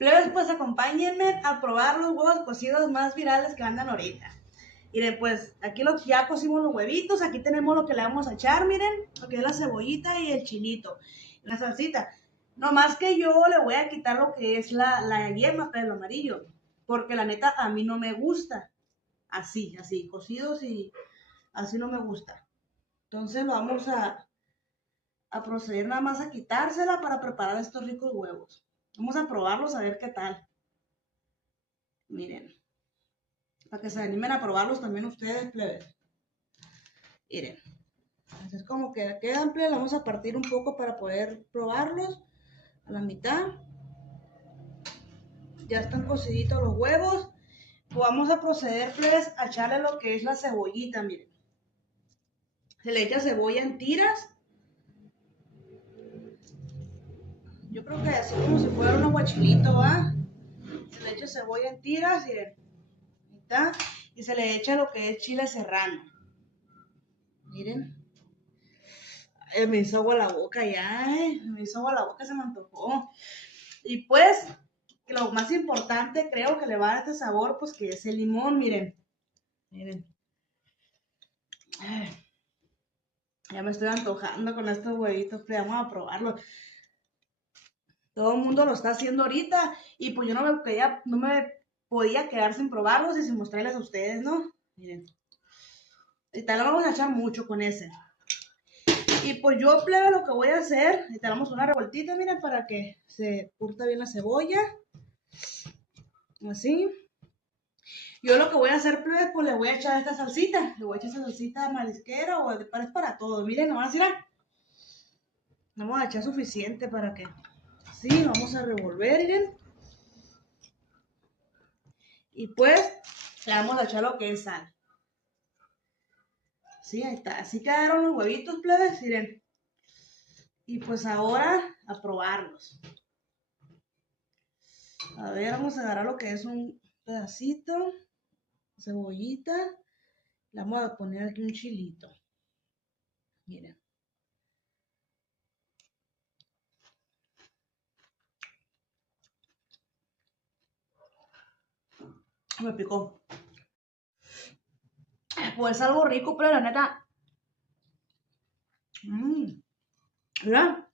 Plebes, pues acompáñenme a probar los huevos cocidos más virales que andan ahorita. Miren, pues aquí ya cocimos los huevitos, aquí tenemos lo que le vamos a echar, miren, lo que es la cebollita y el chilito, la salsita. No más que yo le voy a quitar lo que es la yema, pero el amarillo, porque la neta a mí no me gusta. Así, cocidos y así no me gusta. Entonces vamos a proceder nada más a quitársela para preparar estos ricos huevos. Vamos a probarlos a ver qué tal. Miren, para que se animen a probarlos también ustedes, plebes. Miren, así es como que quedan, plebes. Vamos a partir un poco para poder probarlos a la mitad. Ya están cociditos los huevos. Pues vamos a proceder, plebes, a echarle lo que es la cebollita, miren. Se le echa cebolla en tiras. Yo creo que así como si fuera un aguachilito, ¿va? Se le echa cebolla en tiras, miren. Mitad, y se le echa lo que es chile serrano. Miren. Me hizo agua la boca ya, me hizo agua la boca, se me antojó. Y pues, lo más importante creo que le va a dar este sabor, pues que es el limón, miren. Miren. Ay, ya me estoy antojando con estos huevitos, pero vamos a probarlo. Todo el mundo lo está haciendo ahorita y pues yo no me podía quedar sin probarlos y sin mostrarles a ustedes, ¿no? Miren. Y tal, vamos a echar mucho con ese. Y pues yo, plebe, lo que voy a hacer, le damos una revoltita, miren, para que se curta bien la cebolla. Así. Yo lo que voy a hacer, plebe, pues le voy a echar esta salsita. Le voy a echar esa salsita marisquera o de para todo. Miren, nomás, miren. Vamos a echar suficiente para que... Así, vamos a revolver, miren. Y pues, le vamos a echar lo que es sal. Sí, ahí está. Así quedaron los huevitos, plebes, miren. Y pues ahora, a probarlos. A ver, vamos a agarrar lo que es un pedacito, cebollita, le vamos a poner aquí un chilito. Miren. Me picó. Pues algo rico, pero la neta. Mira,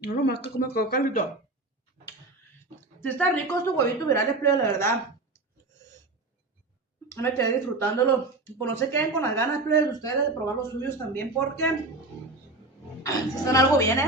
no nomás que come con calito. Si está rico estos huevitos virales, pero la verdad. Me quedé disfrutándolo. Pues no se queden con las ganas, plebes, ustedes de probar los suyos también, porque si están algo bien,